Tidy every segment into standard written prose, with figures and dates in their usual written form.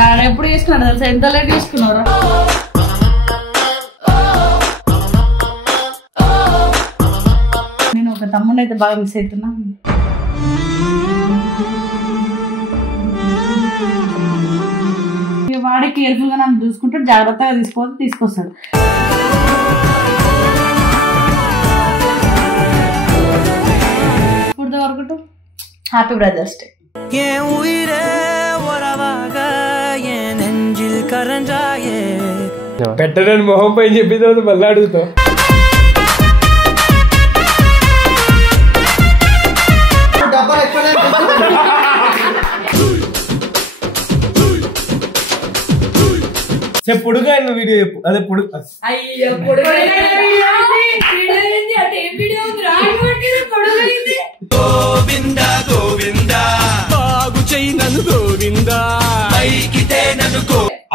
Daddy ఎప్పుడు చేసుకున్నాడు తెలుసా? ఎంత లేట్ చేసుకున్నారా? నేను ఒక తమ్ముడిని అయితే బాగా మిస్ అవుతున్నా. వాడే కేర్ఫుల్ గా నన్ను చూసుకుంటాడు, జాగ్రత్తగా తీసుకొస్తాడు. ఇప్పుడు వరకు హ్యాపీ బ్రదర్స్ డే. పెట్టడానికి మొహం పైన చెప్పిన తర్వాత మళ్ళీ అడుగుతావు. పొడుగా వీడియో చెప్పు. అదే పొడుగు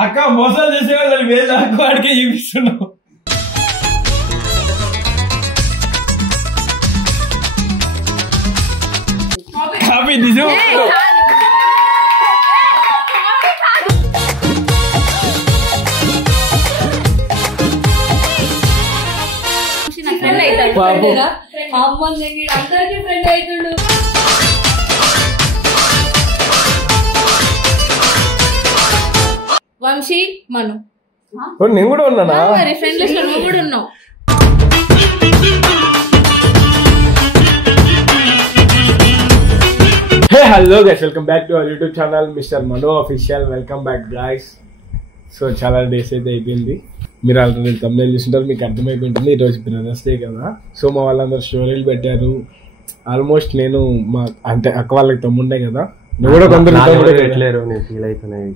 అక్క మోసాలు చేసే వాళ్ళని వేరే నాకు వాడికే చూపిస్తున్నావు. కాపీ నిజం. వంశీ మను నేను కూడా ఉన్నానా? ఫ్రెండ్ లిస్ట్ లో నువ్వు కూడా ఉన్నావు. Hello guys, welcome back to our YouTube channel mister Mano official. Welcome back guys. So చాలా డేస్ అయితే అయిపోయింది. మీరు ఆల్రెడీ తమిళ చూస్తుంటారు, మీకు అర్థమైపోయి ఉంటుంది. ఈరోజు బ్రదర్స్ డే కదా. సో మా వాళ్ళందరూ స్టోరీలు పెట్టారు. ఆల్మోస్ట్ నేను మా అంటే అక్క వాళ్ళకి తమ్ముండే కదా, నువ్వు కూడా కొందరు పెట్టలేరు. నేను ఫీల్ అవుతున్నాయి.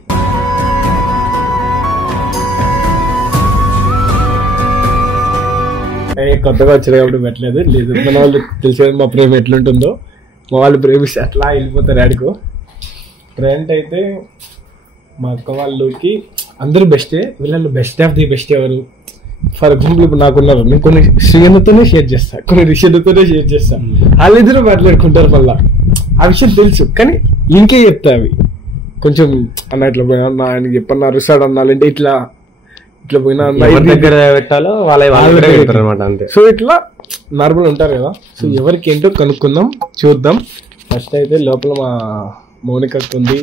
కొత్తగా వచ్చారు కాబట్టి పెట్టలేదు. లేదు మన వాళ్ళు తెలిసేది మా ప్రేమ ఎట్లుంటుందో. మా వాళ్ళు ప్రేమిస్తే అట్లా వెళ్ళిపోతారు ఆడికో. ట్రెండ్ అయితే మా అక్క వాళ్ళకి అందరూ బెస్టే. వీళ్ళలో బెస్ట్ ఆఫ్ ది బెస్ట్ ఎవరు? ఫర్ ఎగ్జాంపుల్ ఇప్పుడు నాకున్నారు, నేను కొన్ని శ్రీయన్నతోనే షేర్ చేస్తాను, కొన్ని రిషితోనే షేర్ చేస్తాను. వాళ్ళిద్దరూ మాట్లాడుకుంటారు. మళ్ళీ ఆ విషయం తెలుసు కానీ ఇంకే చెప్తా అవి కొంచెం అన్న ఇట్లా పోయినా ఆయనకి చెప్పన్నా రుసాడు అన్నాలంటే ఇట్లా ఇట్లా పోయినా దగ్గర పెట్టాలో వాళ్ళ అంతే. సో ఇట్లా నార్మల్ ఉంటారు కదా. సో ఎవరికి ఏంటో కనుక్కుందాం, చూద్దాం. ఫస్ట్ అయితే లోపల మా మౌనిక ఉంది.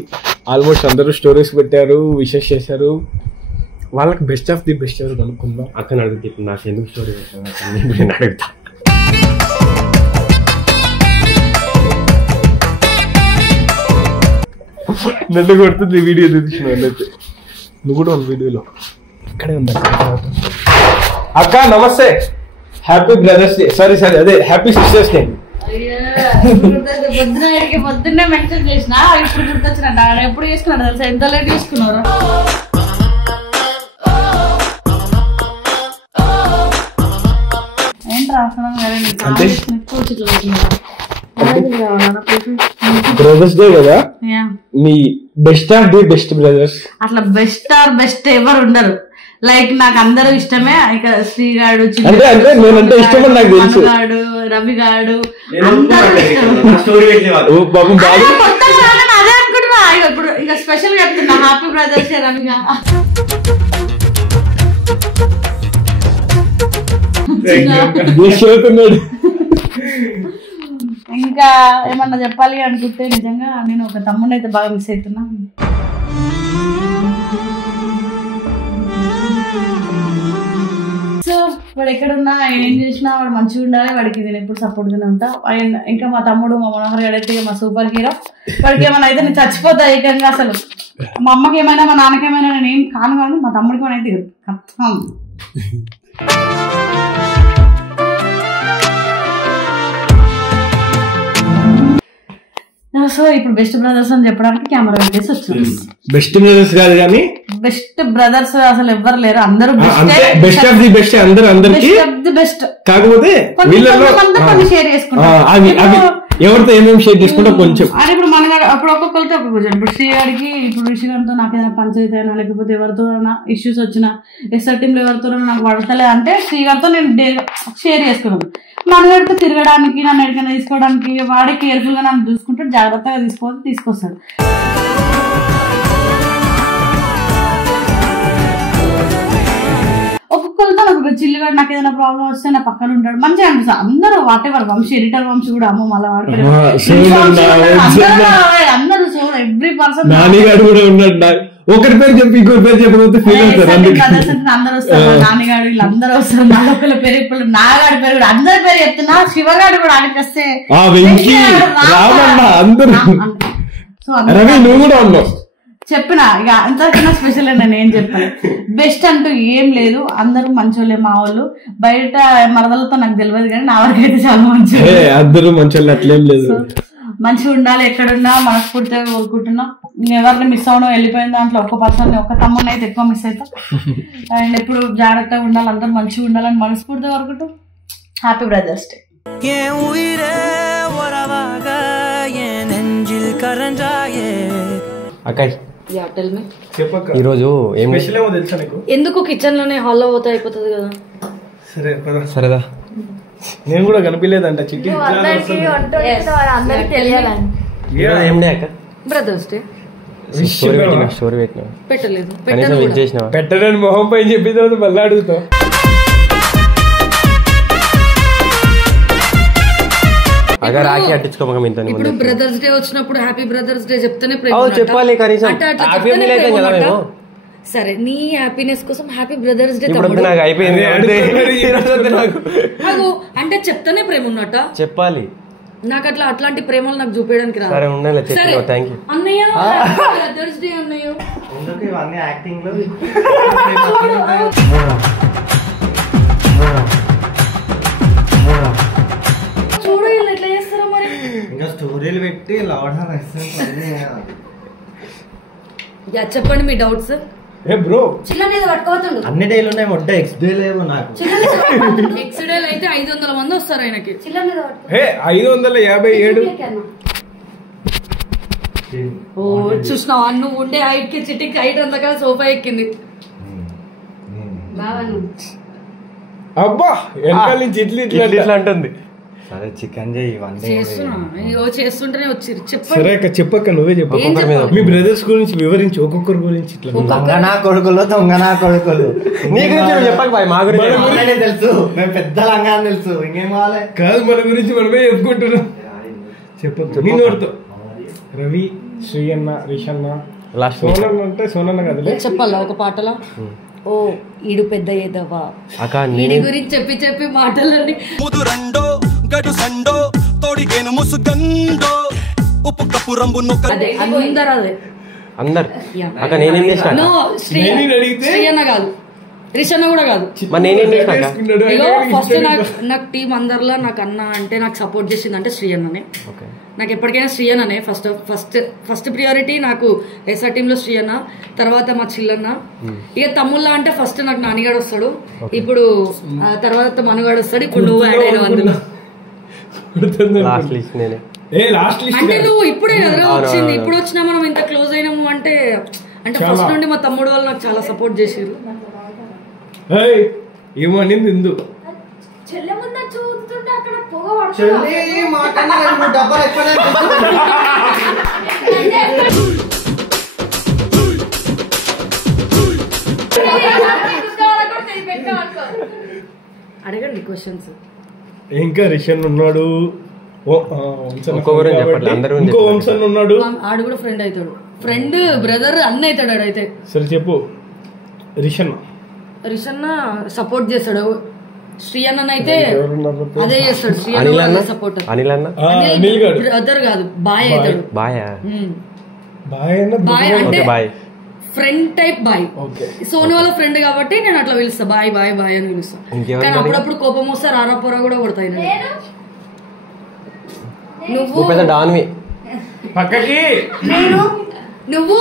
ఆల్మోస్ట్ అందరూ స్టోరీస్ పెట్టారు, విషెస్ చేశారు. వాళ్ళకి బెస్ట్ ఆఫ్ ది బెస్ట్ ఎవరు కనుక్కుందాం. అతను అడుగుతా నాకు ఎందుకు స్టోరీ పెట్టాను అడుగుతా. నన్ను కొడుతుంది వీడియో చూసిన వాళ్ళైతే. నువ్వు కూడా ఉంది వీడియోలో. ఇక్కడే ఉంది అక్క. నమస్తే, హ్యాపీ బ్రదర్స్ డే. సారీ అదే హ్యాపీ సిస్టర్స్ డే. పొద్దున్నే మెన్షన్ చేసిన, ఇప్పుడు గుర్తొచ్చిన. డాడీ ఎప్పుడు చేసుకున్నాడు తెలుసా? ఎంత లేట్ చేసుకున్నారు? బ్రదర్స్ డే కదా, నీ best of the best brothers. అట్లా బెస్ట్ ఆర్ బెస్ట్ ఎవరు ఉండరు. లైక్ నాకు అందరూ ఇష్టమే. ఇక శ్రీగాడు, గాడు, రవి గాడు అందరూ అదే అనుకుంటున్నా. ఇప్పుడు ఇక స్పెషల్ గా చెప్తున్నా, హ్యాపీ బ్రదర్స్ డే రవిగా. ఇంకా ఏమన్నా చెప్పాలి అనుకుంటే నిజంగా నేను ఒక తమ్ముడిని అయితే బాగా మిస్ అవుతున్నా. సో వాడు ఎక్కడున్నా ఏం చేసినా వాడు మంచిగా ఉండాలి. వాడికి నేను ఎప్పుడు సపోర్ట్ గానే ఉంటా. ఇంకా మా తమ్ముడు మా మనోహర్ గారు అయితే మా సూపర్ హీరో. వాడికి ఏమైనా అయితే నేను చచ్చిపోతా ఏకంగా. అసలు మా అమ్మకి ఏమైనా మా నాన్నకి ఏమైనా నేను ఏం కాను కానీ మా తమ్ముడికి ఏమైనా అయితే సో ఇప్పుడు బెస్ట్ బ్రదర్స్ అని చెప్పడానికి కెమెరా పెట్టేసి వచ్చాను. బెస్ట్ బ్రదర్స్ కాదు కానీ బెస్ట్ బ్రదర్స్ అసలు ఎవ్వరు లేరు. అందరూ బెస్ట్ ఆఫ్ ది బెస్ట్. అందరికి బెస్ట్. కాకపోతే కొన్ని షేర్ చేసుకుంటాం. ఎవరితో ఏమేమి షేర్ చేసుకుంటా కొంచెం. అది ఇప్పుడు మన అప్పుడు ఒక్కొక్కరితో ఒక్కొక్క. ఇప్పుడు శ్రీగాడికి ఇప్పుడు రిషిగాడితో నాకు ఏదైనా పంచాయతీ అయినా లేకపోతే ఎవరితో ఇష్యూస్ వచ్చినా ఎస్ఆర్ టీంలో ఎవరితో నాకు పడతలే అంటే శ్రీగాడితో నేను షేర్ చేసుకున్నాను. మనగాడితో తిరగడానికి, నన్ను ఎక్కడికైనా తీసుకోవడానికి వాడే కేర్ఫుల్ గా నన్ను చూసుకుంటాడు, జాగ్రత్తగా తీసుకొస్తాడు. గారు నాకు ఏదైనా ప్రాబ్లం వస్తే నా పక్కన ఉంటాడు, మంచిగా అనిపిస్తుంది. అందరూ వాటెవర్ వంశీ, ఎడిటర్ వంశీ కూడా అమ్మ మళ్ళీ అందరూ ఎవ్రీ పర్సన్ నానిగాడు కూడా ఉన్నాడు. ఒకరి పేరు చెప్పి ఇంకొక పేరు చెప్పకపోతే ఫీల్ అవుతారు. అందరూ వస్తారు, నాన్నగాడు వీళ్ళందరూ వస్తారు, మళ్ళీ ఒకళ్ళ పేరు ఇప్పుడు నాగాడి పేరు కూడా అందరి పేరు చెప్తున్నా, శివగాడు కూడా అనిపిస్తే చెప్పిన ఇక అంతకన్నా స్పెషల్ నేను ఏం చెప్పాను. బెస్ట్ అంటూ ఏం లేదు, అందరూ మంచోళ్ళే మా వాళ్ళు. బయట మరదలతో నాకు తెలియదు కానీ నా వరకు అయితే చాలా మంచి, అందరూ మంచోళ్ళు అట్లేం లేదు. మంచిగా ఉండాలి, ఎక్కడున్నా మనస్ఫూర్తిగా కోరుకుంటున్నా. నేను ఎవరిని మిస్ అవ్వడం, వెళ్ళిపోయిన దాంట్లో ఒక పర్సన్ ఒక తమ్ముని అయితే ఎక్కువ మిస్ అవుతా. అండ్ ఎప్పుడు జాగ్రత్తగా ఉండాలి, అందరూ మంచిగా ఉండాలని మనస్ఫూర్తిగా కోరుకుంటూ హ్యాపీ బ్రదర్స్ డే. ఈరోజు ఎందుకు కిచెన్ లోనే హాల్లో పోతే అయిపోతుంది కదా. సరేదా, నేను కూడా కనిపించలేదంట చిట్టి బ్రదర్స్ డే స్టోరీ పెట్టినా పెట్టలేదు, కనీసం వెయిట్ చేసినా పెట్టడానికి మొహం పైన చెప్పిన తర్వాత మళ్ళీ అడుగుతావు. రాఖీ అట్టించుకోమక మీతో. ఇప్పుడు బ్రదర్స్ డే వచ్చినప్పుడు హ్యాపీ బ్రదర్స్ డే చెప్తేనే చెప్పాలి కనీసం. సరే నీ హ్యాపీనెస్ కోసం హ్యాపీ బ్రదర్స్ డే నాకు అయిపోయింది అంటే చెప్తానే ప్రేమ ఉన్నట్ట చెప్పాలి. నాకు అట్లాంటి ప్రేమలు నాకు చూపించడానికి రా. సరే ఉండాలి, థ్యాంక్ యూ అన్నయ్య. బ్రదర్స్ డే అన్నయ్య చూడు ఎట్లా చేస్తారో మరి. ఇంకా స్టోరీలు పెట్టి చెప్పండి మీ డౌట్స్. అన్ని డేలు ఉన్నాయి, మొట్ట ఎక్స్ డే లేవు నాకు. ఎక్స్ డే అయితే 500 మంది వస్తారు ఆయనకి. 557 ఓ చూసినావా, నువ్వు ఉండే హైట్ కి చిట్టికి హైట్ అంతగా సోఫా ఎక్కింది. అబ్బా వెనకాల నుంచి ఇట్లా అంటుంది. సరే చికెన్ చేస్తుంటేనే వచ్చి సరే అక్క చెప్పక్క, నువ్వే చెప్పు. మీ బ్రదర్స్ గురించి వివరించి ఒక్కొక్కరి గురించి ఇట్లా. దొంగనా కొడుకులు దొంగనా కొడుకులు నీ గురించి చెప్పాలి బాయ్. మా గురించి తెలుసు, మేము పెద్ద లంగా తెలుసు, ఇంకేం కావాలి. కాదు మన గురించి మనమే చెప్పుకుంటున్నాం. చెప్పొద్దు నీ నోటితో. రవి, శ్రీయన్న, రిషన్న, సోనన్న అంటే సోనన్న కదా చెప్పాలా ఒక పాటలో. ఓ ఈడు పెద్ద ఏదవా ఈడి గురించి చెప్పి చెప్పి మాటలన్నీ గడు సండో తోడిగేను ముసుగండో ఉప్పు కప్పు రంగు నొక్క అదే అందరూ అదే అందరు అక్క నేనేం చేస్తా. నో శ్రీయన్న కాదు, రిషన్న కూడా కాదు. ఇగో ఫస్ట్ నాకు టీం అందరిలో నాకు అన్న అంటే నాకు సపోర్ట్ చేసింది అంటే శ్రీయన్ననే. నాకు ఎప్పటికైనా శ్రీయన్ననే ఫస్ట్ ప్రియారిటీ నాకు. ఎస్ఆర్ టీమ్ లో శ్రీయన్న, తర్వాత మా చిల్లన్న, ఇక తమ్ముళ్ళ అంటే ఫస్ట్ నాకు నానిగాడు వస్తాడు, ఇప్పుడు తర్వాత మనుగాడు వస్తాడు, ఇప్పుడు నువ్వు యాడ్ అయినావు అందులో. అంటే నువ్వు ఇప్పుడే కదా వచ్చింది, ఇప్పుడు వచ్చినా మనం ఇంత క్లోజ్ అయినాము అంటే ఫస్ట్ నుండి మా తమ్ముడు వాళ్ళు నాకు చాలా సపోర్ట్ చేసారు. ఏమనింది ఇందు అడగండి క్వశ్చన్స్. ఇంకా రిషన్ ఉన్నాడు, ఇంకో వంశన్ ఉన్నాడు, ఆడు కూడా ఫ్రెండ్ అవుతాడు, ఫ్రెండ్ బ్రదర్ అన్న అవుతాడు ఆడైతే. సరే చెప్పు. రిషన్న సపోర్ట్ చేస్తాడు, శ్రీయన్న అయితే అదే చేస్తాడు. శ్రీయన్న సపోర్ట్, బ్రదర్ కాదు బాయ్ అవుతాడు. బాయ్ అంటే ఫ్రెండ్ టైప్ బాయ్. సోని వాళ్ళ ఫ్రెండ్ కాబట్టి నేను అట్లా పిలుస్తా, బాయ్ బాయ్ బాయ్ అని పిలుస్తా. కానీ అప్పుడప్పుడు కోపం వస్తే రారా పోరా కూడా కొడతాయి. నువ్వు పక్కకి నేను నువ్వు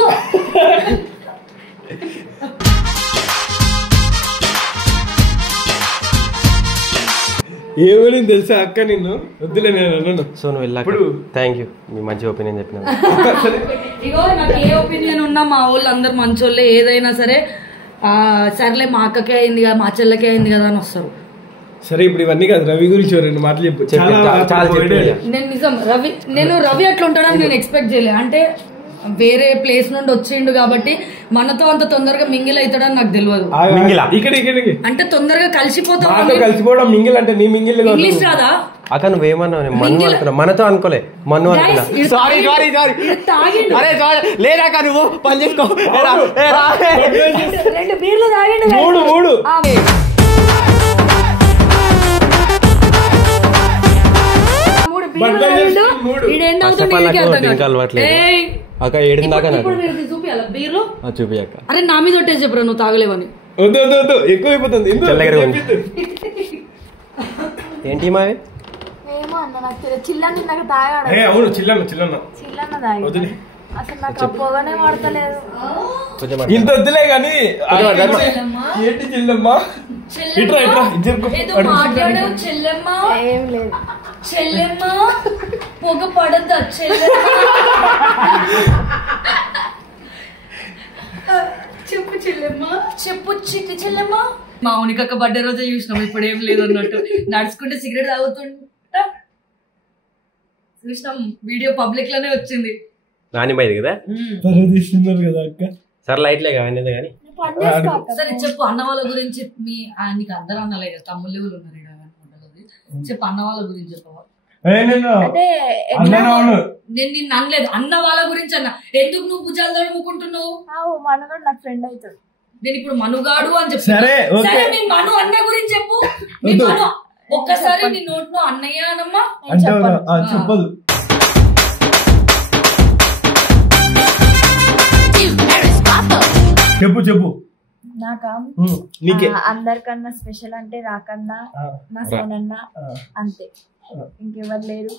ఏమని తెలుసా అక్క నిన్ను వద్దులే నేను అన్నాను. సో నువ్వు వెళ్ళాడు. థ్యాంక్ యూ, మీ మంచి ఒపీనియన్ చెప్పిన. ఇగో నాకు ఏ ఒపీనియన్ ఉన్నా మా వాళ్ళు అందరు మంచోళ్ళే, ఏదైనా సరే సర్లే మా అక్కకే అయింది కదా మా చెల్లెకే అయింది కదా అని వస్తారు. సరే ఇప్పుడు ఇవన్నీ కాదు, రవి గురించి రెండు మాటలు చెప్పు. నేను నిజం నేను రవి అట్లా ఉంటాడని నేను ఎక్స్పెక్ట్ చేయలేదు. అంటే వేరే ప్లేస్ నుండి వచ్చిండు కాబట్టి మనతో అంత తొందరగా మింగిల్ అవుతాడని నాకు తెలియదు. అంటే తొందరగా కలిసిపోవడం మింగిల్ అంటే నీ మింగిల్ ఇంగ్లీష్ రాదా అక్క నువ్వేమన్నా మన్ను అనుకున్నా మనతో అనుకోలే మన్ను అనుకున్నా సారీ లేదాక నువ్వు పని చేసుకో 2 బీర్లు తాగిండు 3 అక్క 7 దాకా బీర్లు చూపి అక్క. అరే నా మీద ఒట్టేసి చెప్పరా నువ్వు తాగలేవని. ఎక్కువైపోతుంది ఏంటి మావి ఏమో అన్న నాకు తెలియదు. చిల్లన్న నాకు తాగాడు. అవును చిల్లన్న తాగి అసలు నాకు పోగానే పడతలేదు. ఇంత వద్దులే గాని ఏంటి చెల్లెమ్మా ఏం లేదు చెల్లెమ్మ పొగ పడద్దా చెప్పు చెల్లెమ్మ చెప్పు చెల్లెమ్మ. మా ఉనికక్క బర్త్డే రోజే చూసినాం, ఇప్పుడు ఏం లేదు అన్నట్టు నడుచుకుంటే సిగరెట్ తాగుతుంటా చూసినాం. వీడియో పబ్లిక్ లోనే వచ్చింది. నాని బయట కదా కదా అక్క. సరే లైట్లే కానీ కానీ సరే చెప్పు అన్న వాళ్ళ గురించి. నీకు అందరూ అన్నలే కదా, తమ్ముళ్ళు ఉన్నారు చెప్పు అన్న వాళ్ళ గురించి చెప్పవా. నేను నిన్ను అనలేదు, అన్న వాళ్ళ గురించి అన్న. ఎందుకు నువ్వు భుజాలు తడుముకుంటున్నావు? మనుగాడు నాకు ఫ్రెండ్ అవుతాడు. నేను ఇప్పుడు మనుగాడు అని చెప్పాను. సరే మీ మను అన్న గురించి చెప్పు. మీ మను ఒక్కసారి నీ నోట్లో అన్నయ్య అనమ్మా చెప్పదు. చెప్పు నాకా అందరికన్నా స్పెషల్ అంటే రాకన్నా నా సోనన్న అంతే, ఇంకెవరు లేరు.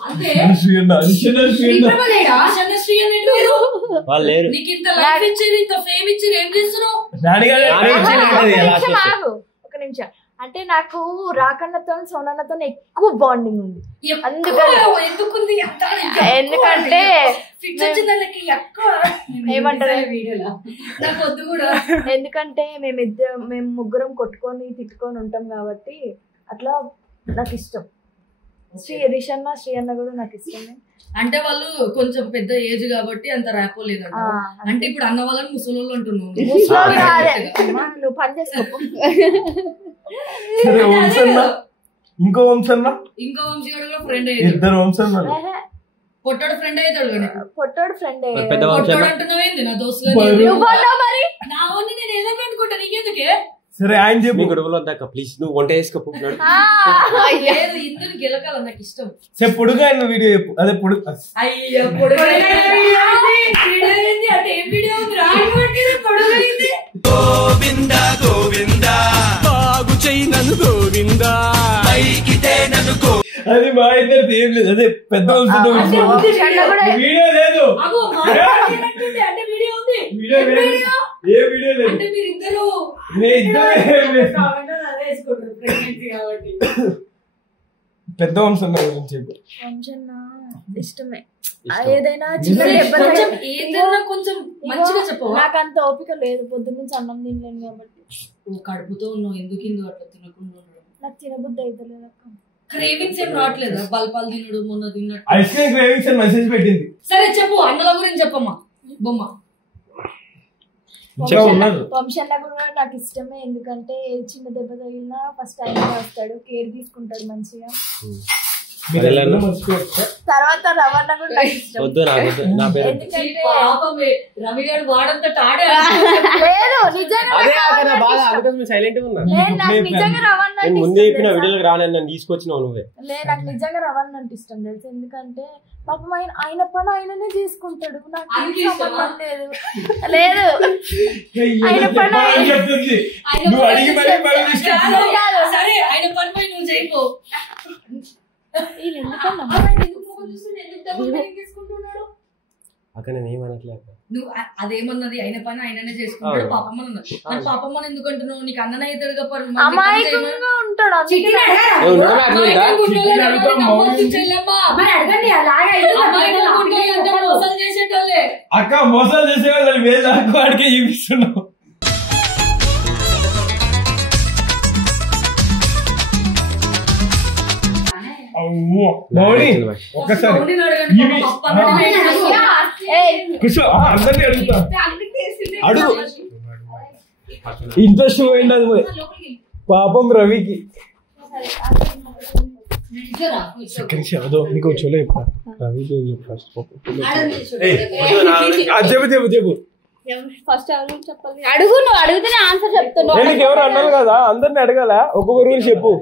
ఒక నిమిషం, అంటే నాకు రాకన్నతో సోనన్నతో ఎక్కువ బాండింగ్ ఉంది. ఎందుకంటే ఏమంటారు, ఎందుకంటే మేము ముగ్గురం కొట్టుకొని తిట్టుకొని ఉంటాం కాబట్టి అట్లా నాకు ఇష్టం. రిషన్న శ్రీ అన్న కూడా నాకు ఇష్టమే. అంటే వాళ్ళు కొంచెం పెద్ద ఏజ్ కాబట్టి అంత ర్యాపో లేదంట. అంటే ఇప్పుడు అన్న వాళ్ళని ముసలోళ్ళు అంటున్నావు. నువ్వు పని చేసుకో. ఇంకో వంశన్న ఇంకో వంశీ కూడా ఫ్రెండ్ అయ్యాడు. పొట్టోడు ఫ్రెండ్ అవుతాడు కదా. పొట్టోడు ఫ్రెండ్ పొట్టోడు అంటున్నావు ఏంది నా దోస్తులు? నా ఓన్ని నేను ఏదైనా అనుకుంటా, నీకెందుకే? సరే ఆయన చెప్పు. ప్లీజ్ నువ్వు వంట చేసుకో. ఇందులో గెలకాల నాకు ఇష్టం. పొడుగా వీడియో చెప్పు. అదే పొడుగు. అయ్యో పొడుగు అంటే ఏం వీడియో ఉంది పొడుగైంది. గోవిందా గోవిందా బాగు చెయ్యి నన్ను గోవిందా పైకితే నన్ను గో. అది మా ఇద్దరు ఏం లేదు, అదే పెద్ద వీడియో లేదు. అంటే వీడియో ఉంది. ఏ వీడియో లేదు. అంటే మీరు ఇద్దరు పెద్ద వంశన్న గురించి చెప్పు. వంశన్న ఇష్టమే. ఏదైనా చిన్న కొంచెం మంచిగా చెప్పు. నాకు అంత ఓపిక లేదు, పొద్దున్న నుంచి అన్నం తినలేను కాబట్టి. కడుపుతో ఉన్నావు, ఎందుకు అట్లా తినకుండా? నాకు తినబుద్ధి అయితే లేదు. క్రేవింగ్స్ ఏం రావట్లేదు. బల్పాలు తినడు, మొన్న తిన్నట్టు ఐస్ క్రీమ్ క్రేవింగ్స్ అని మెసేజ్ పెట్టింది. సరే చెప్పు అన్నల గురించి చెప్పమ్మా. బొమ్మ వంశన్న కూడా నాకు ఇష్టమే. ఎందుకంటే చిన్న దెబ్బ తగిలినా ఫస్ట్ ఆయన వస్తాడు, కేర్ తీసుకుంటాడు మంచిగా. తర్వాత రవణ కూడా నాకు ఇష్టం. ఎందుకంటే రవి గారు వాడంతా తాడే లేదు, నిజంగా నిజంగా రవణ తీసుకొచ్చినావు నువ్వే. నాకు నిజంగా రవణ అంటే ఇష్టం తెలుసు. ఎందుకంటే పాపం ఆయన పని ఆయననే చేసుకుంటాడు, నాకు సంబంధం లేదు. లేదు ఆయన పని ఆయన పని నువ్వు చేయకో. అక్కడ నేను ఏమనట్లేదు. నువ్వు అదేమన్నది ఆయన పని ఆయననే చేసుకుంటాడు. పాపమ్మ అన్నది. పాపమ్మని ఎందుకు అంటున్నావు? నీకు అన్ననే అవుతాడు. అమాయకంగా ఉంటాడు. అక్క మోసాలు చేసేవాళ్ళు వేలు వాడికే చూపిస్తున్నావు. ఒక్కసారి కూర్చో అందరినీ అడుగుతా అడుగు ఇంట్రెస్ట్ పోయింది అది పాపం రవికి అదో నీకు చోలే రవికి ఫస్ట్ చెప్పు ఫస్ట్ ఎవరు చెప్పాలి అడుగు నువ్వు అడిగితేనే ఆన్సర్ చెప్తున్నావు నేను ఎవరు అన్నాను కదా అందరిని అడగాల ఒక్కొక్క రూల్ చెప్పు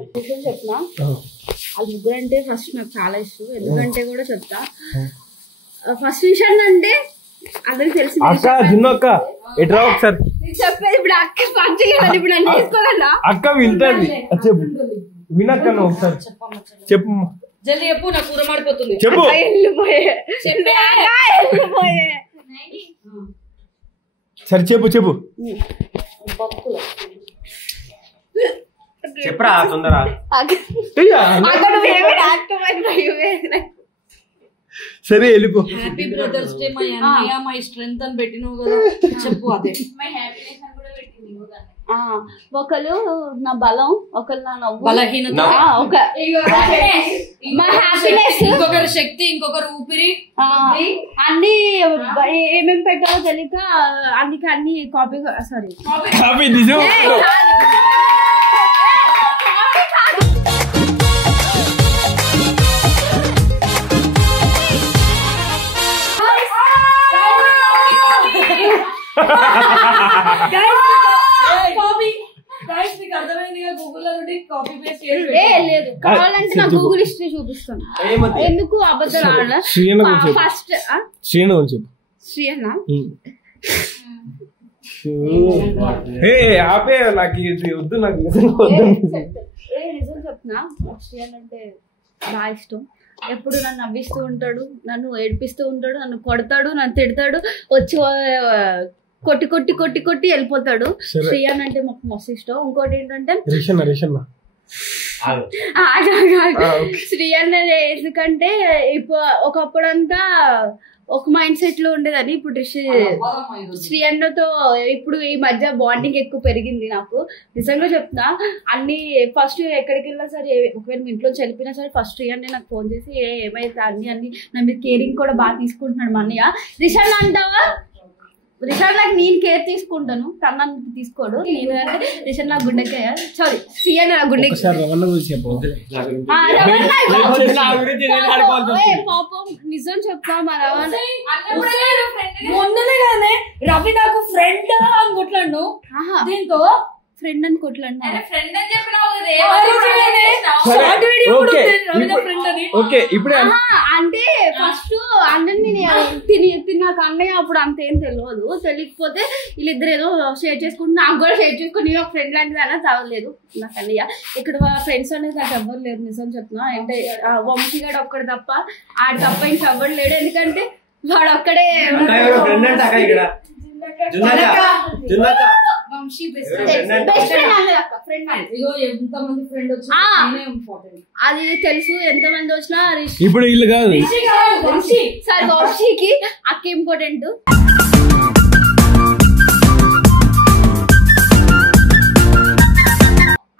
చెప్పినా అది ముగ్గురు అంటే ఫస్ట్ నాకు చాలా ఇష్టం ఎందుకంటే కూడా చెప్తా ఫస్ట్ విషయం అంటే అందరికి తెలిసి అక్క చిన్న అక్క ఎట్రా ఒకసారి చెప్పేది ఇప్పుడు అక్క పని చేయాలి ఇప్పుడు నన్ను చేసుకోగలరా అక్క వింటది చెప్పు వినక్క నువ్వు ఒకసారి చెప్పు జల్దీ చెప్పు నాకు కూర మాడిపోతుంది చెప్పు సరే చెప్పు చెప్పరా తొందర సరే వెళ్ళిపో హ్యాపీ బ్రదర్స్ డే మై అన్నయ్య మై స్ట్రెంగ్త్ అని పెట్టినావు కదా చెప్పు అదే ఒకళ్ళు నా బలం ఒకళ్ళు నా నవ్వు బలహీనత మా హ్యాపీనెస్ ఇంకొకరి శక్తి ఇంకొకరు ఊపిరి అన్ని ఏమేమి పెట్టాలో తెలియక అందుకే అన్ని కాపీ సారీ నిజం లేదు కావాలంటే నా గూగుల్ హిస్టరీ చూపిస్తాను ఎందుకు అబద్ధాలు ఆడాలి ఫస్ట్ శ్రీను చెప్పు శ్రీయన్నా ఆపే నాకు వద్దు నాకు నిజం చెప్తున్నా శ్రీయన్ అంటే బాగా ఇష్టం ఎప్పుడు నన్ను నవ్విస్తూ ఉంటాడు నన్ను ఏడిపిస్తూ ఉంటాడు నన్ను కొడతాడు నన్ను తిడతాడు వచ్చి కొట్టి కొట్టి కొట్టి కొట్టి వెళ్ళిపోతాడు శ్రీయన్ అంటే మాకు మస్తు ఇష్టం ఇంకోటి ఏంటంటే శ్రీయన్ ఎందుకంటే ఇప్పుడు ఒకప్పుడంతా ఒక మైండ్ సెట్ లో ఉండేదని ఇప్పుడు శ్రీయన్నతో ఇప్పుడు ఈ మధ్య బాండింగ్ ఎక్కువ పెరిగింది నాకు నిజంగా చెప్తా అన్ని ఫస్ట్ ఎక్కడికి వెళ్ళినా సరే ఒకవేళ మీ ఇంట్లో చనిపోయినా సరే ఫస్ట్ శ్రీయన్నే నాకు ఫోన్ చేసి ఏమైతే అన్ని నా మీద కేరింగ్ కూడా బాగా తీసుకుంటున్నాడు మా అన్నయ్య రిషాన్ అంటావా రిషాన్ నాకు నేను కేర్ తీసుకుంటాను తన తీసుకోడు నేను అంటే రిషాన్ నా గుండెకాయ సారీ శ్రీయన్ నా గుండెకాయ పాపం నిజం చెప్తా మా రవణ మొన్ననే కదనే రవి నాకు ఫ్రెండ్ అని కొట్లాడు దీంతో ఫ్రెండ్ అని కొట్లాడు అంటే ఫస్ట్ అన్నని తిన్నాక అన్నయ్య అప్పుడు అంతేం తెలియకపోతే వీళ్ళిద్దరు ఏదో షేర్ చేసుకుంటే నాకు కూడా షేర్ చేసుకుని ఒక ఫ్రెండ్ లాంటిది అన్న చదవలేదు నాకు అన్నయ్య ఇక్కడ ఫ్రెండ్స్ అనేది నాకు ఎవ్వరు లేరు నిజం చెప్తున్నా అంటే వంశీగాడు ఒక్కడు తప్ప ఆడు తప్ప ఇంకెవ్వరు లేడు ఎందుకంటే వాడు ఒక్కడే అది తెలుసు ఎంత మంది వచ్చినా ఇప్పుడు ఇల్లు కాదు సరే వంశీకి అక్క ఇంపార్టెంట్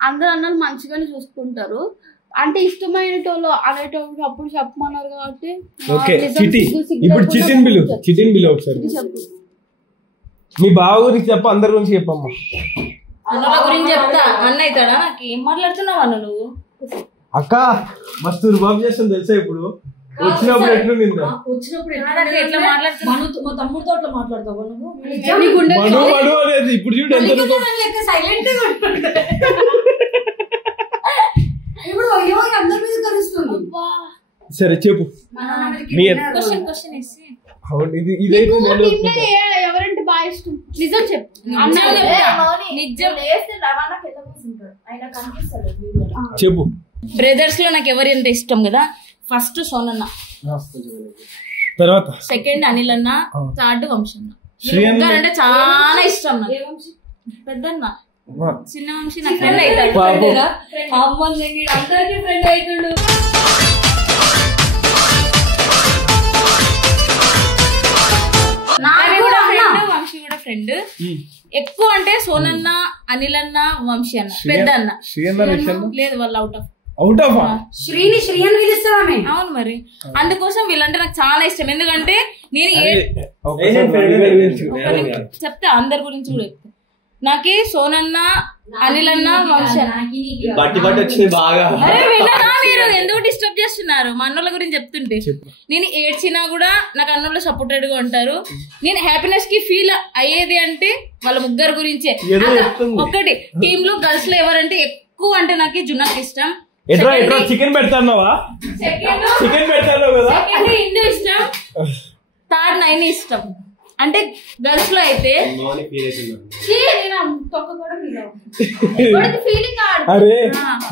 అందరు అన్నలు మంచిగానే చూసుకుంటారు అంటే ఇష్టమైన టోళ్ళు అనేటోళ్ళు అప్పుడు చెప్పమన్నారు కాబట్టి ఇప్పుడు చిటిన్ బిల్ ఒకసారి మీ బావ గురించి చెప్ప అందరి గురించి చెప్పమ్మా అన్నల గురించి చెప్తా అన్న అవుతాడా నాకు ఏం మాట్లాడుతున్నావు అన్న నువ్వు అక్క మస్తు రుబాబు చేస్తాను తెలుసా ఇప్పుడు వచ్చినప్పుడు వచ్చినప్పుడు ఎట్లా మాట్లాడుతున్నావు మా తమ్ముడితో అట్లా మాట్లాడతావు నువ్వు అనేది ఇప్పుడు చూడు ఎంత సైలెంట్ ఇప్పుడు అందరి మీద కలుస్తుంది సరే చెప్పు ఎవరంటే బాగా ఇష్టం నిజం చెప్పు చెప్పు బ్రదర్స్ లో నాకు ఎవరు ఎంత ఇష్టం కదా ఫస్ట్ సోనన్న తర్వాత సెకండ్ అనిల్ అన్న థర్డ్ వంశన్న అంటే చాలా ఇష్టం నాకు పెద్దన్న చిన్న వంశీ నాకు ఫ్రెండ్ అవుతాడు అందరికి ఫ్రెండ్ అవుతాడు వంశీ కూడా ఫ్రెండ్ ఎక్కువ అంటే సోనన్న అనిల్ అన్న వంశీ అన్న పెద్ద అన్న లేదు వాళ్ళు out of out of Srini Sri అని పిలుస్తామే. అవును మరి అందుకోసం వీళ్ళంటే నాకు చాలా ఇష్టం. ఎందుకంటే నేను చెప్తా అందరి గురించి కూడా చెప్తా. నాకి సోనన్న, అనిల్ అన్న, వంశ. బట్టి వచ్చింది బాగా. అరే విన్నారా మీరు? ఎందుకు డిస్టర్బ్ చేస్తున్నారు? మా అన్నోళ్ళ గురించి చెప్తుంటే నేను ఏడ్చినా కూడా నాకు అన్నోళ్ళు సపోర్టెడ్ గా ఉంటారు. నేను హ్యాపీనెస్ కి ఫీల్ అయ్యేది అంటే వాళ్ళ ముగ్గురు గురించే. ఒకటి టీమ్ లో గర్ల్స్ లో ఎవరంటే ఎక్కువ అంటే నాకు జున్నకి ఇష్టం. చికెన్ పెడతాన్నావా? చికెన్ పెడతాను కదా. హిందూ ఇష్టం. థర్డ్ నైన్ ఇష్టం. అంటే గర్ల్స్ లో అయితే అరే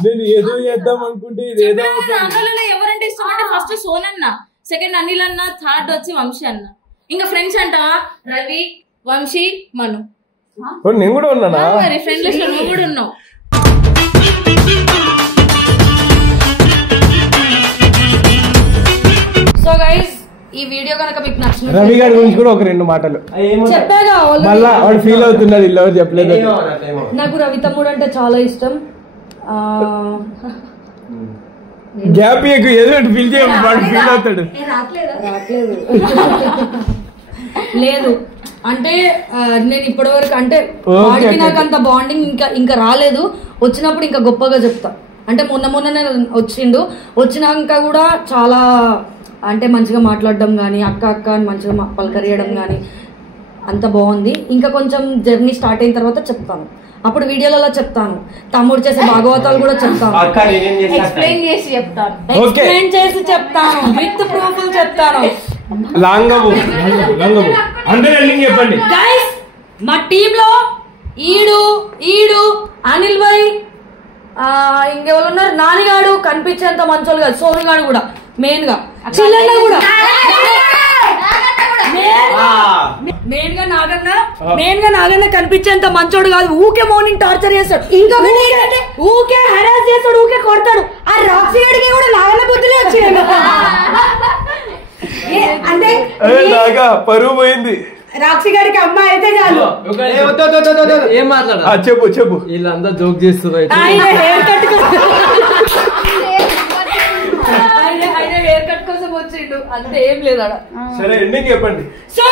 నేను ఏదో చేద్దాం అనుకుంటే ఎవరంటే ఇష్టం అంటే ఫస్ట్ సోనన్న, సెకండ్ అనిల్ అన్న, థర్డ్ వచ్చి వంశీ అన్న. ఇంకా ఫ్రెండ్స్ అంటావా రవి, వంశీ, మను. నేను కూడా ఉన్నానా? మరి ఫ్రెండ్ లిస్ట్ నువ్వు కూడా ఉన్నావు. సో గైస్ ఈ వీడియో కనుక మీకు నచ్చింది, రవి గారి గురించి కూడా ఒక 2 మాటలు చెప్పాగా. మళ్ళా వాడు ఫీల్ అవుతున్నది ఇలా చెప్పలేదు. నాకు రవి తమ్ముడు అంటే చాలా ఇష్టం. గ్యాప్ ఏదో ఫీల్ చేయాలి, వాడు ఫీల్ అవుతాడు. రావట్లేదు లేదు అంటే నేను ఇప్పటి వరకు అంటే వాడికి నాకు అంత బాండింగ్ ఇంకా రాలేదు. వచ్చినప్పుడు ఇంకా గొప్పగా చెప్తా. అంటే మొన్ననే వచ్చినాక కూడా చాలా అంటే మంచిగా మాట్లాడడం కానీ అక్క అని మంచిగా పలకరియడం కానీ అంత బాగుంది. ఇంకా కొంచెం జర్నీ స్టార్ట్ అయిన తర్వాత చెప్తాను. అప్పుడు వీడియోలలో చెప్తాను. తమ్ముడు చేసే భాగవతాలు కూడా చెప్తాను. ఎక్స్ప్లెయిన్ చేసి చెప్తాను. విత్ ప్రూఫ్ చెప్తాను. చెప్పండి గైస్, మా టీమ్ లో ఈడు అనిల్ భాయ్, ఇంకెవరు ఉన్నారు, నానిగాడు కనిపించేంత మంచోళ్ళు కాదు. సోనుగాడు కూడా మెయిన్ గా, చిల్లన్న కూడా మెయిన్ గా నాగన్న కనిపించేంత మంచోడు కాదు. ఊకే మార్నింగ్ టార్చర్ చేస్తాడు, ఇంకా ఊకే హెరాస్ చేస్తాడు, ఊకే కొడతాడు. ఆ రాక్సీ గడికి కూడా నాగన్న బుద్ధులే వచ్చింది. అంటే పరువు పోయింది. రాక్షి గారికి అమ్మాయి అయితే చాలు. ఏం మాట్లాడ చెప్పు వీళ్ళంతా జోక్ చేస్తున్నారు. ఆయన హెయిర్ కట్ కోసం వచ్చిండు అంతే, ఏం లేదు. సరే ఎండింగ్ చెప్పండి. సో